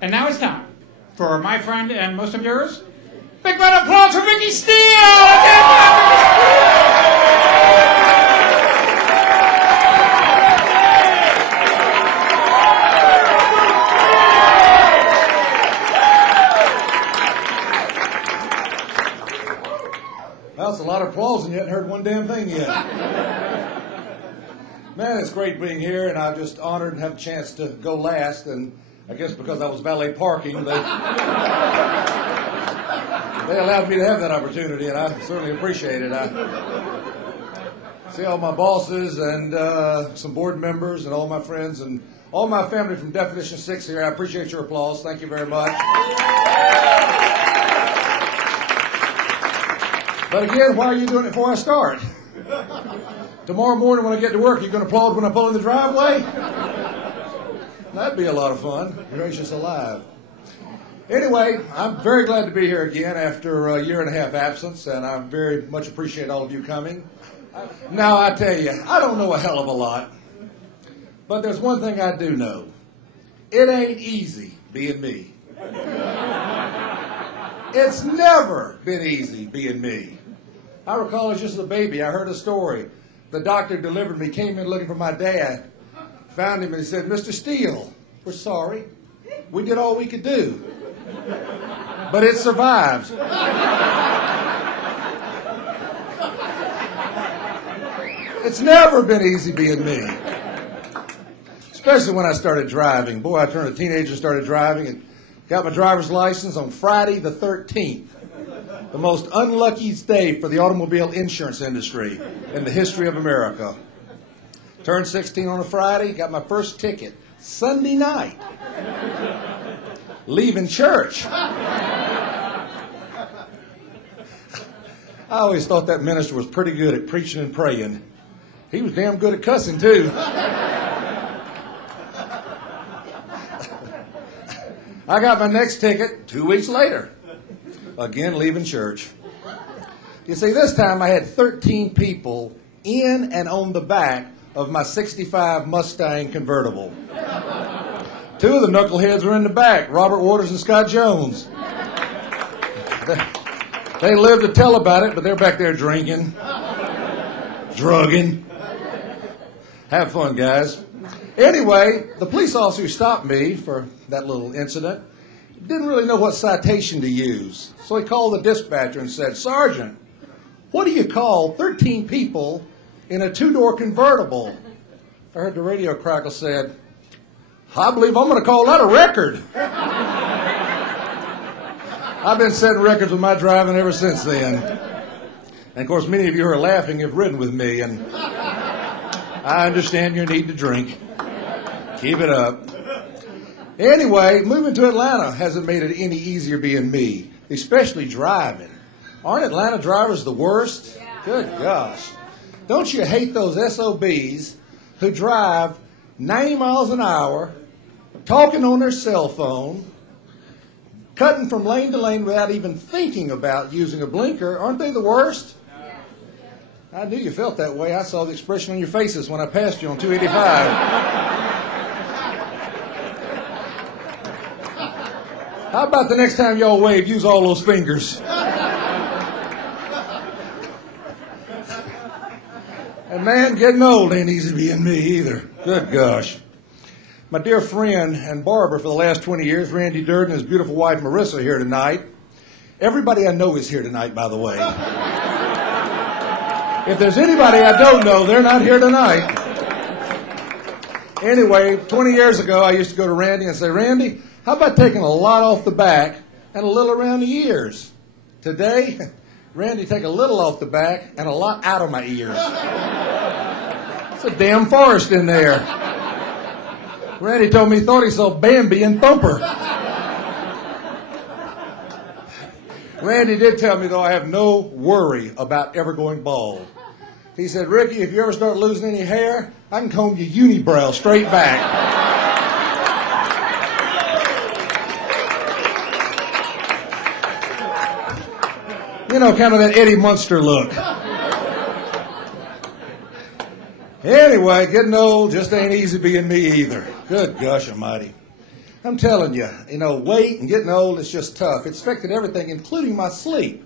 And now it's time for my friend and most of yours, big round of applause for Ricky Steele! Well, it's a lot of applause and you haven't heard one damn thing yet. Man, it's great being here, and I'm just honored to have a chance to go last, and I guess because I was valet parking, they allowed me to have that opportunity, and I certainly appreciate it. I see all my bosses and some board members and all my friends and all my family from Definition 6 here. I appreciate your applause. Thank you very much. But again, why are you doing it before I start? Tomorrow morning when I get to work, you're going to applaud when I pull in the driveway? That'd be a lot of fun. Gracious alive. Anyway, I'm very glad to be here again after a year and a half absence, and I very much appreciate all of you coming. Now, I tell you, I don't know a hell of a lot, but there's one thing I do know. It ain't easy being me. It's never been easy being me. I recall as just a baby, I heard a story. The doctor delivered me, came in looking for my dad, found him and he said, "Mr. Steele, we're sorry. We did all we could do. But it survived." It's never been easy being me. Especially when I started driving. Boy, I turned a teenager and started driving and got my driver's license on Friday the 13th. The most unluckiest day for the automobile insurance industry in the history of America. Turned 16 on a Friday, got my first ticket Sunday night. Leaving church. I always thought that minister was pretty good at preaching and praying. He was damn good at cussing, too. I got my next ticket 2 weeks later. Again, leaving church. You see, this time I had 13 people in and on the back of my 65 Mustang convertible. Two of the knuckleheads were in the back, Robert Waters and Scott Jones. They live to tell about it, but they're back there drinking, drugging. Have fun, guys. Anyway, the police officer who stopped me for that little incident didn't really know what citation to use. So he called the dispatcher and said, "Sergeant, what do you call 13 people in a two-door convertible?" I heard the radio crackle said, "I believe I'm going to call that a record." I've been setting records with my driving ever since then. And of course, many of you who are laughing have ridden with me, and I understand your need to drink. Keep it up. Anyway, moving to Atlanta hasn't made it any easier being me, especially driving. Aren't Atlanta drivers the worst? Good gosh. Don't you hate those SOBs who drive 90 miles an hour, talking on their cell phone, cutting from lane to lane without even thinking about using a blinker? Aren't they the worst? I knew you felt that way. I saw the expression on your faces when I passed you on 285. How about the next time y'all wave, use all those fingers? And man, getting old ain't easy being me either. Good gosh. My dear friend and barber for the last 20 years, Randy Durden, and his beautiful wife Marissa, are here tonight. Everybody I know is here tonight, by the way. If there's anybody I don't know, they're not here tonight. Anyway, 20 years ago, I used to go to Randy and say, "Randy, how about taking a lot off the back and a little around the ears?" Today, Randy, take a little off the back and a lot out of my ears. It's a damn forest in there. Randy told me he thought he saw Bambi and Thumper. Randy did tell me, though, I have no worry about ever going bald. He said, "Ricky, if you ever start losing any hair, I can comb your unibrow straight back." You know, kind of that Eddie Munster look. Anyway, getting old just ain't easy being me either. Good gosh almighty. I'm telling you, weight and getting old is just tough. It's affected everything, including my sleep.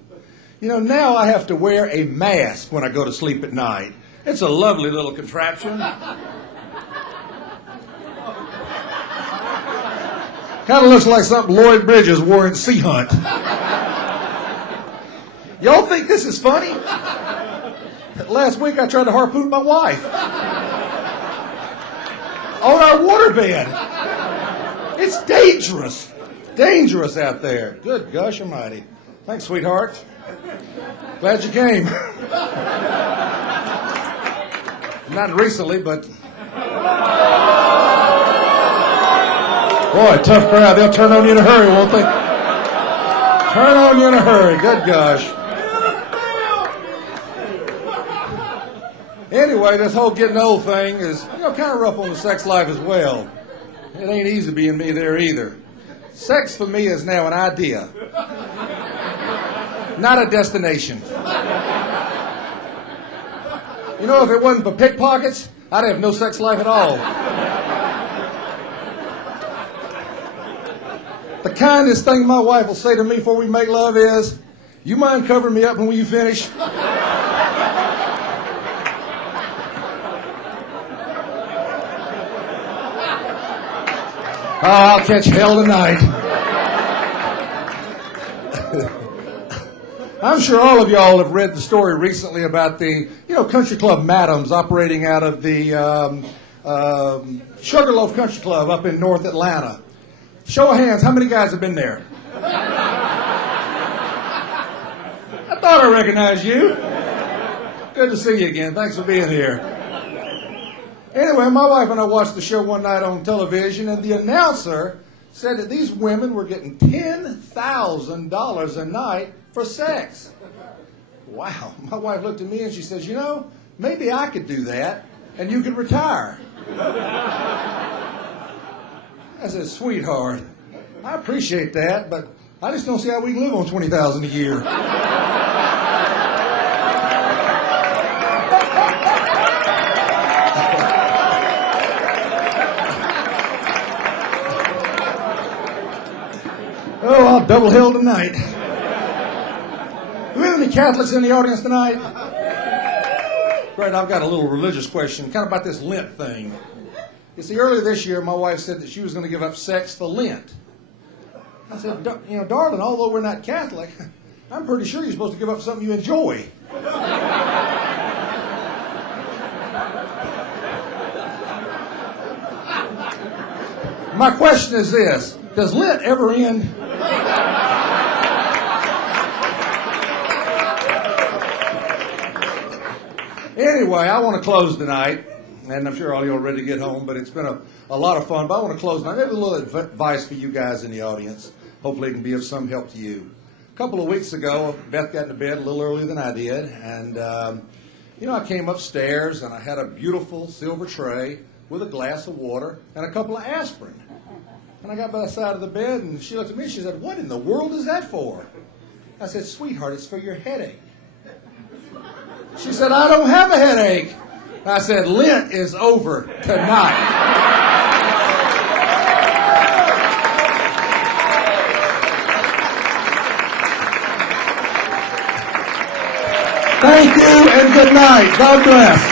Now I have to wear a mask when I go to sleep at night. It's a lovely little contraption. Kind of looks like something Lloyd Bridges wore in Sea Hunt. Y'all think this is funny? Last week I tried to harpoon my wife on our waterbed. It's dangerous. Dangerous out there. Good gosh almighty. Thanks, sweetheart. Glad you came. Not recently, but... Boy, tough crowd. They'll turn on you in a hurry, won't they? Turn on you in a hurry. Good gosh. Anyway, this whole getting old thing is, kind of rough on the sex life as well. It ain't easy being me there either. Sex for me is now an idea, not a destination. If it wasn't for pickpockets, I'd have no sex life at all. The kindest thing my wife will say to me before we make love is, "You mind covering me up when you finish?" Oh, I'll catch hell tonight. I'm sure all of y'all have read the story recently about the, country club madams operating out of the Sugarloaf Country Club up in North Atlanta. Show of hands, how many guys have been there? I thought I recognized you. Good to see you again. Thanks for being here. Anyway, my wife and I watched the show one night on television, and the announcer said that these women were getting $10,000 a night for sex. Wow. My wife looked at me and she says, maybe I could do that, and you could retire. I said, sweetheart, I appreciate that, but I just don't see how we can live on $20,000 a year. Oh, I'll double hell tonight. Do we have any Catholics in the audience tonight? Great, I've got a little religious question, kind of about this Lent thing. You see, earlier this year, my wife said that she was going to give up sex for Lent. I said, darling, although we're not Catholic, I'm pretty sure you're supposed to give up something you enjoy. My question is this: does Lent ever end? Anyway, I want to close tonight, and I'm sure all you are ready to get home, but it's been a lot of fun. But I want to close tonight. Maybe a little advice for you guys in the audience. Hopefully it can be of some help to you. A couple of weeks ago, Beth got into bed a little earlier than I did, and I came upstairs, and I had a beautiful silver tray with a glass of water and a couple of aspirin. And I got by the side of the bed, and she looked at me and she said, "What in the world is that for?" I said, "Sweetheart, it's for your headache." She said, "I don't have a headache." I said, "Lent is over tonight." Thank you and good night. God bless.